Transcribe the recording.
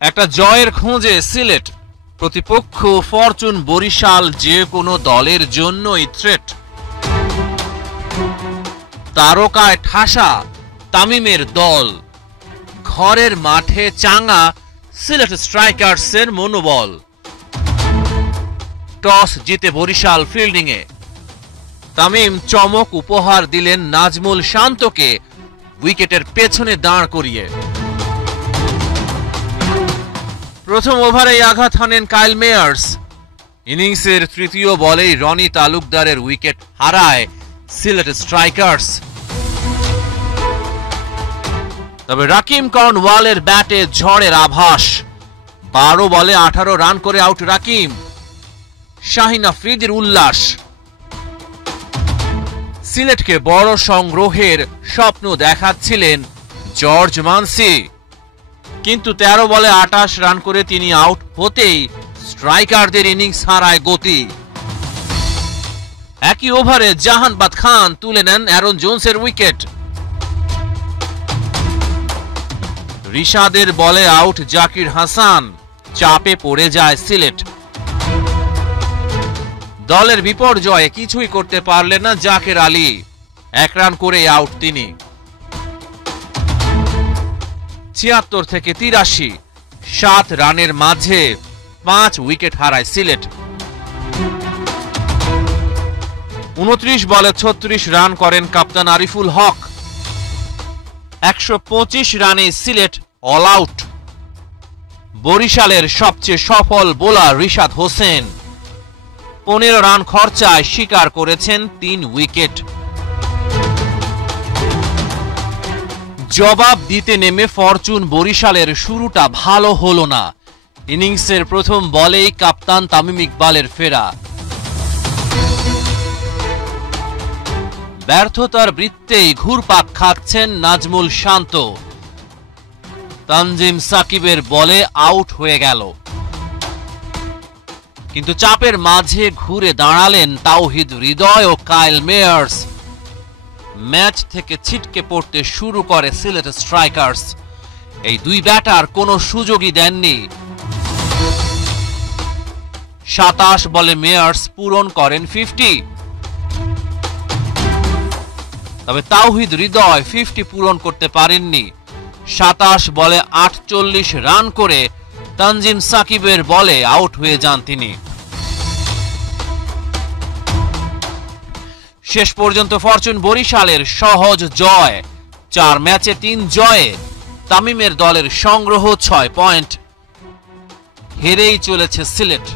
একটা জয়ের খোঁজে সিলেট, প্রতিপক্ষ ফরচুন বরিশাল যে কোনো দলের জন্যই থ্রেট। তারকায় ঠাসা তামিমের দল, ঘরের মাঠে চাঙ্গা সিলেট স্ট্রাইকার্সের মনোবল। টস জিতে বরিশাল ফিল্ডিংয়ে, তামিম চমক উপহার দিলেন নাজমুল শান্তকে উইকেটের পেছনে দাঁড় করিয়ে। প্রথম ওভারেই আঘাত হানেন কাইল মেয়ার্স। ইনিংসের তৃতীয় বলেই রনি তালুকদারের উইকেট হারায় সিলেট স্ট্রাইকার্স। তবে রাকিম কর্নওয়ালের ব্যাটে ঝড়ের আভাস। 12 বলে 18 রান করে আউট রাকিম। শাহিন আফ্রিদির উল্লাস। সিলেটকে বড় সংগ্রহের স্বপ্ন দেখাচ্ছিলেন জর্জ মানসি, কিন্তু 13 বলে 28 রান করে তিনি আউট হতেই স্ট্রাইকারদের ইনিংস হারায় গতি। একই ওভারে জাহানবাদ খান তুলে নেন অ্যারন জোন্সের উইকেট। রিশাদের বলে আউট জাকির হাসান, চাপে পড়ে যায় সিলেট। দলের বিপর্যয়ে কিছুই করতে পারলেন না জাকের আলী, 1 রান করে আউট তিনি। 76 থেকে 83, 7 রানের মাঝে 5 উইকেট হারায় সিলেট। 29 বলে 36 রান করেন কাপ্তান আরিফুল হক। 125 রানে সিলেট অল আউট। বরিশালের সবচেয়ে সফল বোলার রিশাদ হোসেন 15 রান খরচায় শিকার করেছেন 3 উইকেট। জবাব দিতে নেমে ফরচুন বরিশালের শুরুটা ভালো হলো না। ইনিংসের প্রথম বলেই কাপ্তান তামিম ইকবালের ফেরা। ব্যর্থতার বৃত্তেই ঘুরপাক খাচ্ছেন নাজমুল শান্ত। তানজিম সাকিবের বলে আউট হয়ে গেল, কিন্তু চাপের মাঝে ঘুরে দাঁড়ালেন তাওহিদ হৃদয় ও কাইল মেয়ার্স। ম্যাচ থেকে ছিটকে পড়তে শুরু করে সিলেট স্ট্রাইকার্স। এই দুই ব্যাটার কোনো সুযোগই দেননি। 27 বলে মেয়ার্স পূরণ করেন 50। তবে তাওহিদ হৃদয় 50 পূরণ করতে পারেননি। 27 বলে 48 রান করে তানজিম সাকিবের বলে আউট হয়ে যান তিনি। শেষ পর্যন্ত ফরচুন বরিশালের সহজ জয়। 4 ম্যাচে 3 জয়ে তামিমের দলের সংগ্রহ 6 পয়েন্ট। হেরেই চলেছে সিলেট।